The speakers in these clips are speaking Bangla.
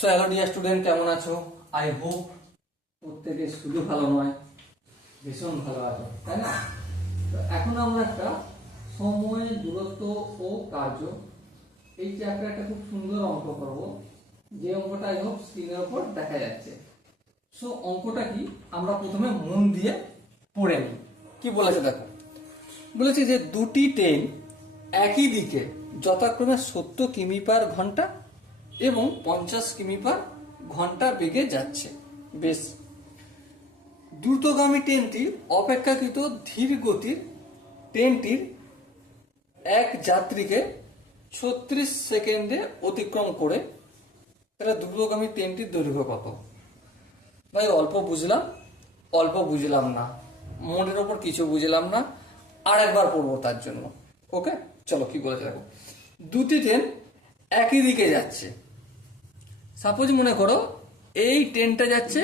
সো হ্যালো ডিয়ার স্টুডেন্ট, কেমন আছো? আই হোপ প্রত্যেকে শুধু ভালো নয়, ভীষণ ভালো আছো, তাই না? তো এখন আমরা একটা সময়, দূরত্ব ও কার্য এই চ্যাপ্টার একটা খুব সুন্দর অঙ্ক করব, যে অঙ্কটা আই হোপ স্ক্রিনের উপর দেখা যাচ্ছে। সো অঙ্কটা কি, আমরা প্রথমে মন দিয়ে পড়ে নিই। কি বলেছে দেখো, বলেছে যে দুটি ট্রেন একই দিকে যথাক্রমে 70 কিমি পার ঘন্টা এবং 50 কিমি পার ঘন্টা বেগে যাচ্ছে। বেশ, দ্রুতগামী ট্রেনটি অপেক্ষাকৃত ধীর গতির ট্রেনটির এক যাত্রীকে 36 সেকেন্ডে অতিক্রম করে। তাহলে দ্রুতগামী ট্রেনটির দৈর্ঘ্য কত? ভাই অল্প বুঝলাম না, মনের ওপর কিছু বুঝলাম না, আর একবার পড়বো তার জন্য। ওকে, চলো কি বলেছে দেখো। দুটি ট্রেন একই দিকে যাচ্ছে। সাপোজ মনে করো এই ট্রেনটা যাচ্ছে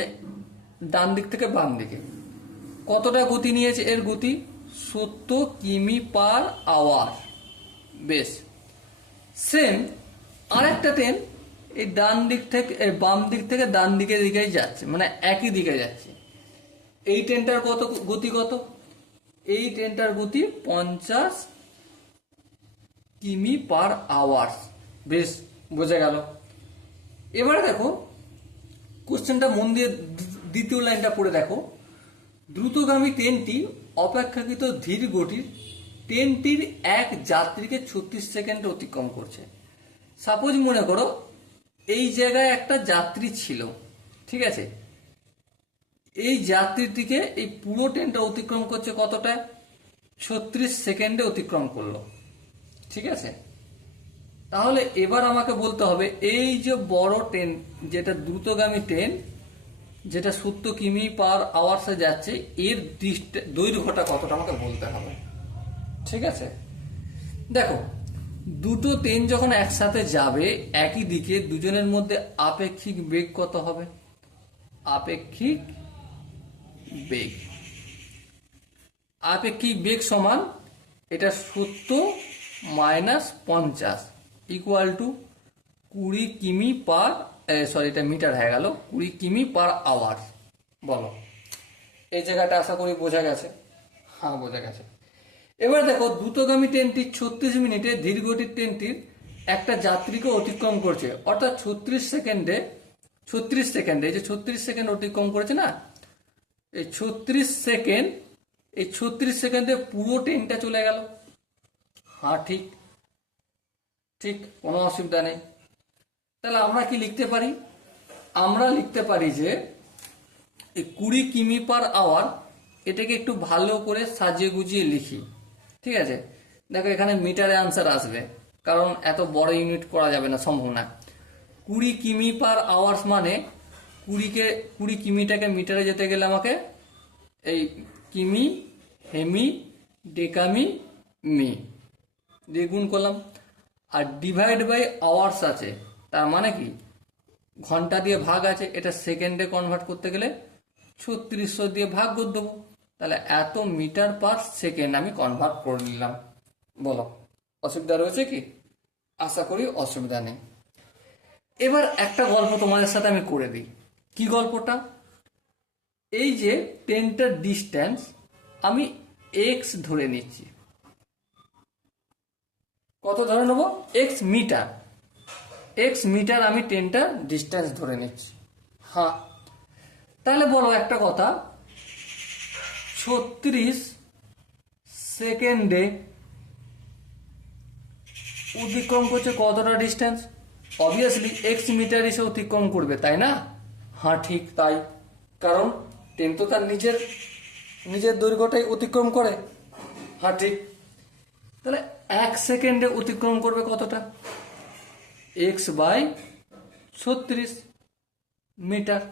ডান দিক থেকে বাম দিকে। কতটা গতি নিয়েছে? এর গতি 70 কিমি পার আওয়ার। বেশ, সেম আরেকটা ট্রেন এই ডান দিক থেকে বাম দিক থেকে ডান দিকের দিকেই যাচ্ছে, মানে একই দিকে যাচ্ছে। এই ট্রেনটার গতি কত? এই ট্রেনটার গতি 50 কিমি পার আওয়ার। বেশ, বোঝা গেল। এবারে দেখো কোশ্চেনটা মন দিয়ে দ্বিতীয় লাইনটা পড়ে দেখো। দ্রুতগামী ট্রেনটি অপেক্ষাকৃত ধীর গতির ট্রেনটির এক যাত্রীকে 36 সেকেন্ডে অতিক্রম করছে। সাপোজ মনে করো এই জায়গায় একটা যাত্রী ছিল, ঠিক আছে? এই যাত্রীটিকে এই পুরো ট্রেনটা অতিক্রম করছে কতটা? 36 সেকেন্ডে অতিক্রম করলো, ঠিক আছে? তাহলে এবার আমাকে বলতে হবে এই যে বড় ট্রেন, যেটা দ্রুতগামী ট্রেন, যেটা 70 কিমি পার আওয়ার্সে যাচ্ছে, এর দৈর্ঘ্যটা কতটা আমাকে বলতে হবে, ঠিক আছে? দেখো, দুটো ট্রেন যখন একসাথে যাবে একই দিকে, দুজনের মধ্যে আপেক্ষিক বেগ কত হবে? আপেক্ষিক বেগ সমান এটা 70 মাইনাস 50 ইকুয়াল টু 20 কিমি পার, সরি এটা মিটার হয়ে গেল, 20 কিমি পার আওয়ার। বলো, এই জায়গাটা আশা করি বোঝা গেছে। হ্যাঁ, বোঝা গেছে। এবার দেখো দ্রুতগামী ট্রেনটি 36 মিনিটে ধীর গতির ট্রেনটির একটা যাত্রীকে অতিক্রম করছে, অর্থাৎ 36 সেকেন্ডে এই যে 36 সেকেন্ড অতিক্রম করেছে না, এই 36 সেকেন্ডে পুরো ট্রেনটা চলে গেল। হ্যাঁ, ঠিক, কোনো অসুবিধা নেই। তাহলে আমরা কি লিখতে পারি? আমরা লিখতে পারি যে এই 20 কিমি পার আওয়ার, এটাকে একটু ভালো করে সাজিয়ে গুজিয়ে লিখি, ঠিক আছে? দেখো এখানে মিটারে আনসার আসবে, কারণ এত বড় ইউনিট করা যাবে না, সম্ভব না। 20 কিমি পার আওয়ার্স মানে 20 কিমিটাকে মিটারে যেতে গেলে আমাকে এই কিমি, হেমি, ডেকামি, মি দিয়ে গুণ করলাম, আর ডিভাইড বাই আওয়ার্স আছে, তার মানে কি ঘন্টা দিয়ে ভাগ আছে, এটা সেকেন্ডে কনভার্ট করতে গেলে 3600 দিয়ে ভাগ করে দেবো। তাহলে এত মিটার পার সেকেন্ড আমি কনভার্ট করে নিলাম। বলো, অসুবিধা রয়েছে কি? আশা করি অসুবিধা নেই। এবার একটা গল্প তোমাদের সাথে আমি করে দিই। কি গল্পটা? এই যে ট্রেনটার ডিস্টেন্স আমি এক্স ধরে নিচ্ছি। কত ধরে নেব? এক্স মিটার আমি ট্রেনটার ডিস্টেন্স ধরে নিচ্ছি। হ্যাঁ, তাহলে বলো একটা কথা, 36 সেকেন্ডে অতিক্রম করছে কতটা ডিস্টেন্স? অবভিয়াসলি এক্স মিটার এসে অতিক্রম করবে, তাই না? হ্যাঁ, ঠিক তাই, কারণ ট্রেন তো তার নিজের দৈর্ঘ্যটাই অতিক্রম করে। হ্যাঁ, ঠিক। তাহলে 1 সেকেন্ডে অতিক্রম করবে কতটা? X by 36 metre.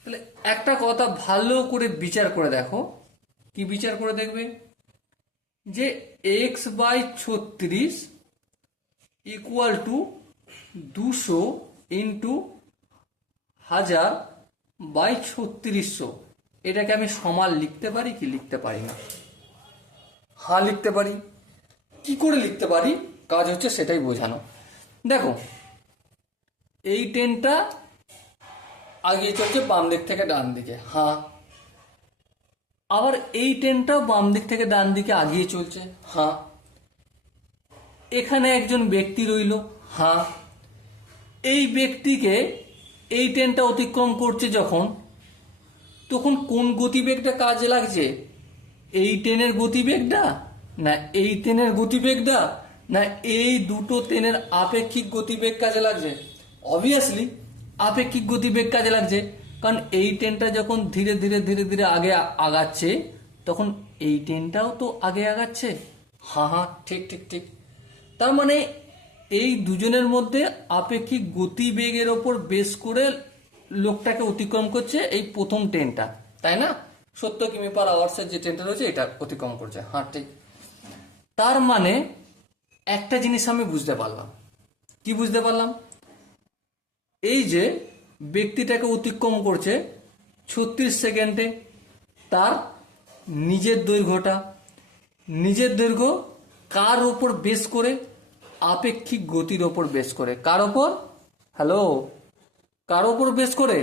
তাহলে একটা কথা ভালো করে বিচার করে দেখো। কি বিচার করে দেখবে? যে x by 36 equal to 200 into 1000 by 3600। এটাকে আমি সমান লিখতে পারি কি লিখতে পারি না? হ্যাঁ, লিখতে পারি। কি করে লিখতে পারি? কাজ হচ্ছে সেটাই বোঝানো। দেখো এই ট্রেনটা আগিয়ে চলছে বাম দিক থেকে ডান দিকে, হ্যাঁ। আবার এই ট্রেনটাও বাম দিক থেকে ডান দিকে আগিয়ে চলছে, হ্যাঁ। এখানে একজন ব্যক্তি রইল, হ্যাঁ। এই ব্যক্তিকে এই ট্রেনটা অতিক্রম করছে যখন, তখন কোন গতিবেগটা কাজে লাগছে? এই ট্রেনের গতিবেগটা, না এই ট্রেনের গতিবেগটা, না এই দুটো ট্রেনের আপেক্ষিক গতিবেগ কাজে লাগছে? অবভিয়াসলি আপেক্ষিক গতিবেগ কাজে লাগছে, কারণ এই ট্রেনটা যখন ধীরে ধীরে ধীরে ধীরে আগে আগাচ্ছে, তখন এই ট্রেনটাও তো আগে আগাচ্ছে। হ্যাঁ হ্যাঁ, ঠিক ঠিক ঠিক। তার মানে এই দুজনের মধ্যে আপেক্ষিক গতিবেগের ওপর বেস করে লোকটাকে অতিক্রম করছে এই প্রথম ট্রেনটা, তাই না? 70 কিমি পার আওয়ার্সের যে ট্রেনটা রয়েছে এটা অতিক্রম করছে, হ্যাঁ ঠিক। তার মানে একটা জিনিস আমি বুঝতে পারলাম। কি বুঝতে পারলাম? এই যে ব্যক্তিটাকে অতিক্রম করছে 36 সেকেন্ডে, তার নিজের দৈর্ঘ্য কার ওপর বেস করে? আপেক্ষিক গতির ওপর বেস করে। কার ওপর? হ্যালো, কার ওপর বেস করে?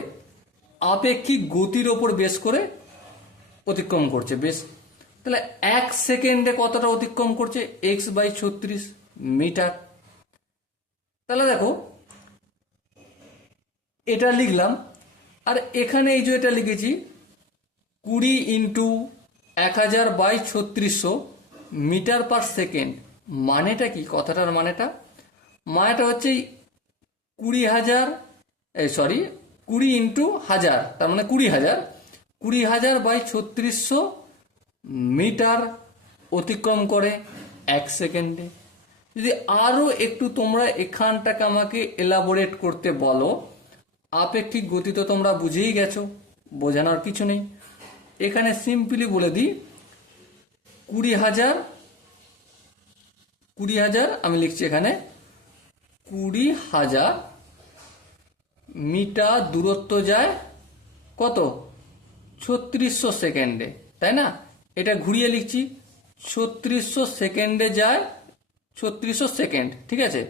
আপেক্ষিক গতির ওপর বেস করে অতিক্রম করছে। বেশ, তাহলে 1 সেকেন্ডে কতটা অতিক্রম করছে? x/36 metre. তাহলে দেখো, এটা লিখলাম, আর এখানে এই যে এটা লিখেছি 20 ইন্টু 1000/3600 মিটার পার সেকেন্ড। মানেটা কি? কথাটার মানেটা হচ্ছে 20 ইন্টু 1000, তার মানে 20,000/3600 মিটার অতিক্রম করে 1 সেকেন্ডে। যদি আরো একটু তোমরা এখানটাকে আমাকে এলাবোরেট করতে বলো, আপেক্ষিক গতি তো তোমরা বুঝেই গেছো, বোঝানোর কিছু নেই। এখানে সিম্পলি বলে দিই 20,000 আমি লিখছি এখানে 20,000 মিটার দূরত্ব যায় কত? 3600 সেকেন্ডে, তাই না? এটা ঘুরিয়ে লিখছি 3600 সেকেন্ডে যায়, 3600 সেকেন্ড, ঠিক আছে?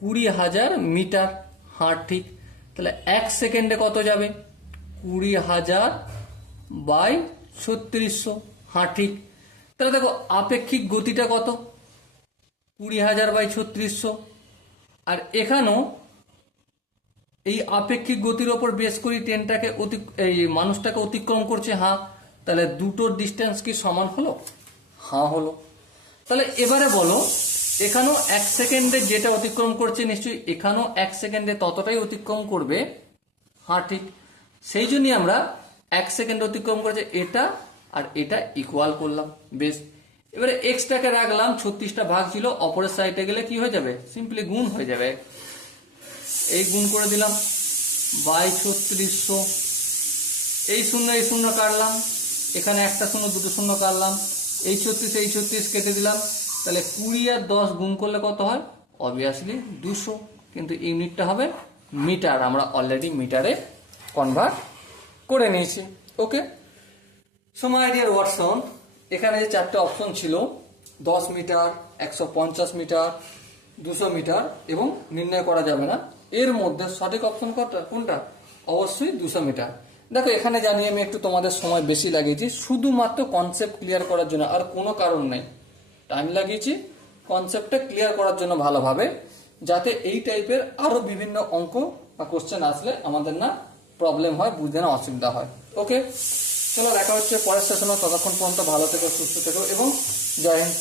20,000 মিটার, হ্যাঁ ঠিক। তাহলে 1 সেকেন্ডে কত যাবে? 20,000/3600, হ্যাঁ ঠিক। তাহলে দেখো আপেক্ষিক গতিটা কত? 20,000/3600। আর এখানেও এই আপেক্ষিক গতির ওপর বেস করি ট্রেনটাকে এই মানুষটাকে অতিক্রম করছে, হ্যাঁ। তাহলে দুটোর ডিস্টেন্স কি সমান হলো? হ্যাঁ হলো। তাহলে এবারে বলো, এখানেও 1 সেকেন্ডে যেটা অতিক্রম করছে, নিশ্চয়ই এখানেও 1 সেকেন্ডে ততটাই অতিক্রম করবে, হ্যাঁ ঠিক। সেই জন্যই আমরা 1 সেকেন্ড অতিক্রম করেছে এটা আর এটা ইকুয়াল করলাম। বেশ, এবারে এক্সটাকে রাখলাম, 36টা ভাগ ছিল, অপরের সাইডে গেলে কি হয়ে যাবে? সিম্পলি গুণ হয়ে যাবে। এই গুণ করে দিলাম বাই 3600। এই শূন্য কাটলাম, এখানে একটা শূন্য দুটো শূন্য কাটলাম, এই 36 কেটে দিলাম। তাহলে 20 আর 10 গুণ করলে কত হয়? অবভিয়াসলি 200, কিন্তু ইউনিটটা হবে মিটার। আমরা অলরেডি মিটারে কনভার্ট করে নিয়েছি। ওকে, সো মাই ডিয়ার ওয়াটসন, এখানে যে 4টে অপশন ছিল 10 মিটার, 150 মিটার, 200 মিটার এবং নির্ণয় করা যাবে না, এর মধ্যে সঠিক অপশন কোনটা? অবশ্যই 200 মিটার। দেখো এখানে জানি আমি একটু তোমাদের সময় বেশি লাগিয়েছি শুধুমাত্র কনসেপ্ট ক্লিয়ার করার জন্য, আর কোনো কারণ নেই। টাইম লাগিয়েছি কনসেপ্টটা ক্লিয়ার করার জন্য ভালোভাবে, যাতে এই টাইপের আরো বিভিন্ন অঙ্ক বা কোশ্চেন আসলে আমাদের না প্রবলেম হয়, বুঝতে না অসুবিধা হয়। ওকে, চলো দেখা হচ্ছে পরের সেশনে। ততক্ষণ পর্যন্ত ভালো থেকো, সুস্থ থেকো এবং জয় হিন্দ।